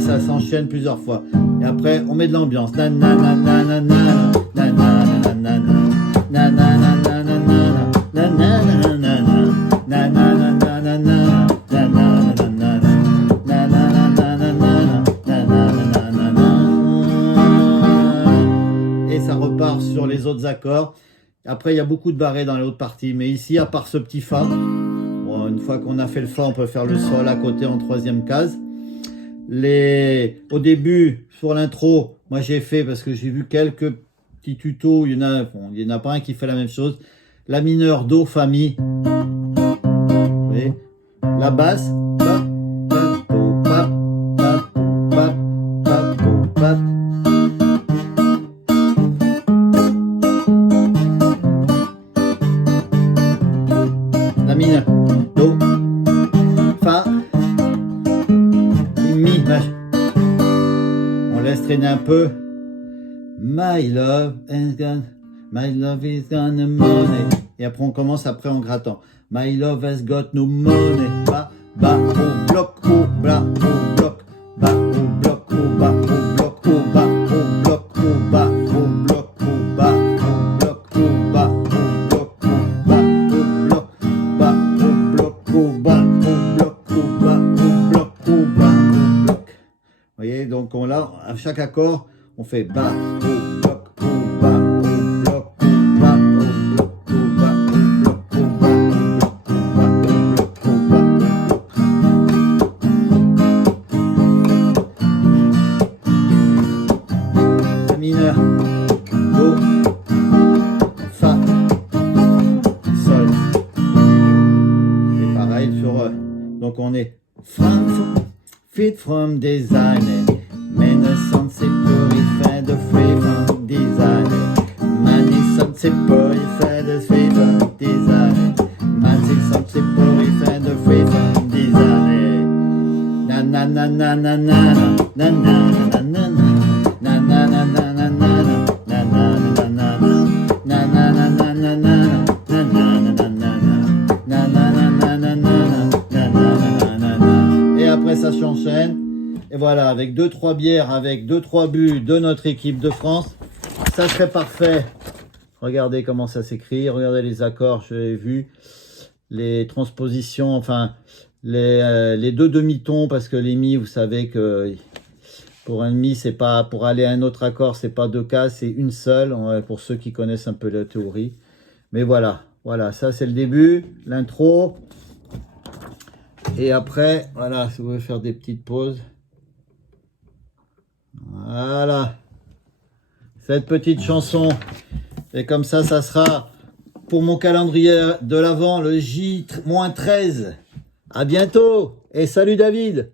là, ça s'enchaîne plusieurs fois. Et après, on met de l'ambiance. Et ça repart sur les autres accords. Après, il y a beaucoup de barrés dans les autres parties. Mais ici, à part ce petit Fa, bon, une fois qu'on a fait le Fa, on peut faire le Sol à côté en troisième case. Au début, sur l'intro, moi j'ai fait, parce que j'ai vu quelques petits tutos, il y en a pas un qui fait la même chose. La mineur, Do, Fa, Mi. Vous voyez, la basse. La mineur, Do, Fa, Mi. On laisse traîner un peu. My love is gone, my love is gone money. Et après on commence après en grattant. My love has got no money. Ba, ba, au bloc, au bas, au bloc. Ba, au bloc, au bas, au bloc, au bas, au bloc, au bas, au bloc, au bas, au bloc, au bas, au bloc, au bas, au bloc, bas, au bloc, au bas, au bloc, au bas, au bloc, au bas, au bloc. Vous voyez, donc là, à chaque accord, on fait bas, au bloc, au bas, au bloc, au bas, au bloc, au bas, au bloc, au bas, au bloc, au bas, au bloc, au bas, au bloc. La mineur, Do, Fa, Sol. Et pareil sur. Donc on est fit from designer. Men sont sécurisés de free from design. Mani sont sécurisés de free from design. Mani sont sécurisés de free from design. Na na na na na na na na na na na na na na na na na. Et après ça s'enchaîne. Et voilà, avec 2-3 bières, avec 2-3 buts de notre équipe de France, ça serait parfait. Regardez comment ça s'écrit, regardez les accords, j'ai vu les transpositions, enfin les deux demi-tons, parce que les mi, vous savez que pour un mi, c'est pas, pour aller à un autre accord, c'est pas deux cases, c'est une seule, pour ceux qui connaissent un peu la théorie. Mais voilà, ça c'est le début, l'intro. Et après, voilà, si vous voulez faire des petites pauses. Voilà, cette petite chanson, et comme ça sera pour mon calendrier de l'Avent, le J-13. À bientôt, et salut David!